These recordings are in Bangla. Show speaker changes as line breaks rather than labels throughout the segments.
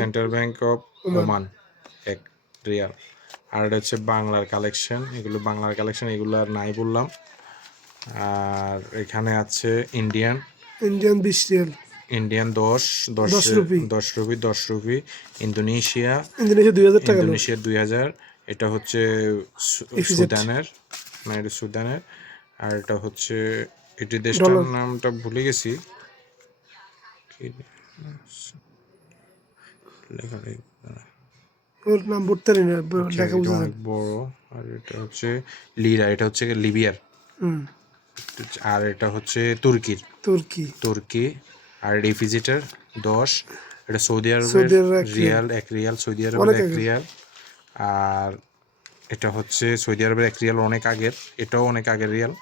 সেন্ট্রাল ব্যাংক
অফ ওমান এক রিয়াল। আর এটা হচ্ছে বাংলার কালেকশন এগুলো বাংলার কালেকশন এগুলো আর নাই বললাম। আর এখানে আছে ইন্ডিয়ান
ইন্ডিয়ান বিশ রিয়াল।
ইন্ডিয়ান দশ দশ
রুপি।
দশ রুপি দশ রুপি। ইন্দোনেশিয়া
ইন্দোনেশিয়া দুই হাজার টাকা নোট
ইন্দোনেশিয়ার দুই হাজার। এটা হচ্ছে সুদানের। না এটা সুদানের। আর এটা হচ্ছে এটি দেশটার নামটা ভুলে গেছি। কি
ওর নাম বলতে পারি না লেখা
এটা
বুঝতে
অনেক বড় আর এটা হচ্ছে লিরা এটা হচ্ছে লিবিয়ার। আর এটা হচ্ছে তুর্কির।
তুর্কি।
তুর্কি আর রেফ্রিজারেটর দশ এটা সৌদি আরবের রিয়াল এক রিয়াল সৌদি আরবের এক। রিয়াল। আর এটা হচ্ছে সৌদি আরবের এক রিয়াল অনেক আগের এটাও অনেক আগের রিয়াল।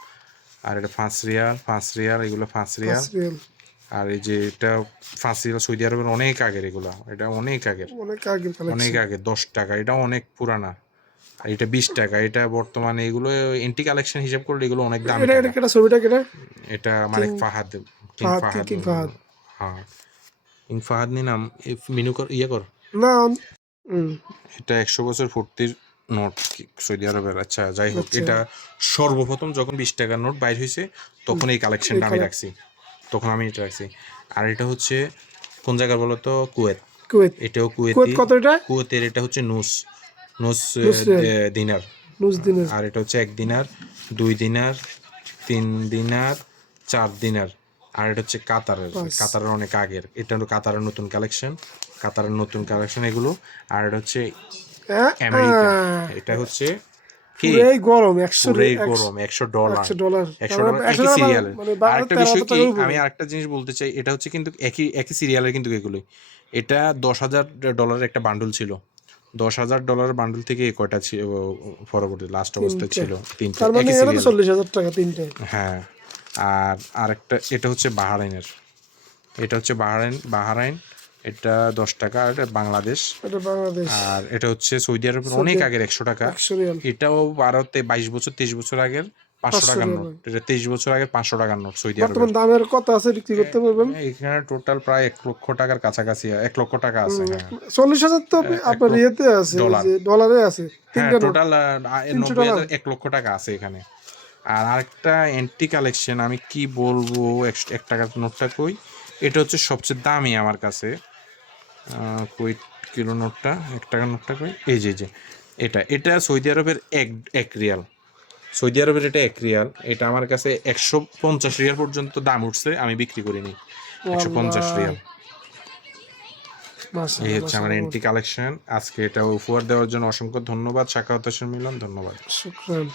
আর এটা পাঁচ রিয়াল পাঁচ রিয়াল এগুলো পাঁচ রিয়াল। আর এই যে এটা রিয়াল সৌদি আরবের অনেক আগের এগুলো। এটা অনেক আগের।
অনেক আগের
অনেক আগে দশ টাকা এটা অনেক পুরানা। আর এটা বিশ টাকা এটা বর্তমানে এগুলো এন্টি কালেকশন হিসাব করলে এগুলো অনেক দাম
এটা এটা ছবিটা কেটা?
এটা মালিক ফাহাদ
ফাহাদ,
ফাহাদ হ্যাঁ। ফাহাদ নি নাম মিনু কর ইয়ে কর।
না
এটা একশো বছর ফুর্তির নোট সৌদি আরবের। আচ্ছা যাই হোক
আচ্ছা।
এটা সর্বপ্রথম যখন বিশ টাকার নোট বাইর হয়েছে তখন এই কালেকশনটা আমি রাখছি। তখন আমি এটা রাখছি। আর এটা হচ্ছে কোন জায়গার বলো তো কুয়েত।
কুয়েত।
এটাও
কুয়েত।
কুয়েতি
কত এটা
কুয়েতের এটা হচ্ছে নুস। নুস দিনার।
নুস দিনের।
আর এটা হচ্ছে এক দিনার দুই দিনার তিন দিনার চার দিনার। আর এটা হচ্ছে কাতারের। কাতারের অনেক আগের। এটা হলো কাতারের নতুন কালেকশন। কাতারের নতুন কালেকশন এগুলো। আর এটা হচ্ছে আমেরিকা। এটা হচ্ছে কি?
গরম
গরম ডলার।
ডলার।
ডলার
মানে
একই সিরিয়াল আরেকটা বিষয় কি আমি আরেকটা জিনিস বলতে চাই এটা হচ্ছে কিন্তু একই একই সিরিয়ালের কিন্তু এগুলো এটা দশ হাজার ডলারের একটা বান্ডল ছিল। দশ হাজার ডলারের বান্ডল থেকে কয়টা ছিল পরবর্তী লাস্ট অবস্থায় ছিল। তিনটা
তার মানে এটা চল্লিশ হাজার টাকা তিনটে।
হ্যাঁ আর আরেকটা এটা হচ্ছে বাহারাইনের। এটা হচ্ছে বাহারাইন বাহারাইন এটা দশ টাকা আর এটা বাংলাদেশ।
এটা বাংলাদেশ।
আর এটা হচ্ছে সৌদি আরবের অনেক আগের একশো টাকা। এটাও ভারতে বাইশ বছর তেইশ বছর আগের পাঁচশো টাকার নোট। এটা তেইশ বছর আগের পাঁচশো টাকার নোট সৌদি
বর্তমান দামের কত আছে বিক্রি করতে পারবেন।
এখানে টোটাল প্রায় এক লক্ষ টাকার কাছাকাছি এক লক্ষ টাকা আছে হ্যাঁ।
চল্লিশ হাজার তো আপনার ইয়েতে আছে
ডলার।
আছে
হ্যাঁ টোটাল নব্বই হাজার এক লক্ষ টাকা আছে এখানে। আর আরেকটা অ্যান্টি কালেকশন আমি কি বলব এক- এক টাকার নোটটা কই? এটা হচ্ছে সবচেয়ে দামি আমার কাছে। আহ, কই কিলো নোটটা এক টাকার নোটটা কই? এই যে যে এটা এটা সৌদি আরবের এক এক রিয়াল। সৌদি আরবের এটা এক রিয়াল। এটা আমার কাছে একশো পঞ্চাশ রিয়াল পর্যন্ত দাম উঠছে আমি বিক্রি করিনি। একশো পঞ্চাশ রিয়াল। এই হচ্ছে আমার। এন্টি কালেকশন। আজকে এটা উপহার দেওয়ার জন্য অসংখ্য ধন্যবাদ। শাখাওয়াত হোসেন মিলন ধন্যবাদ।
শুকরান।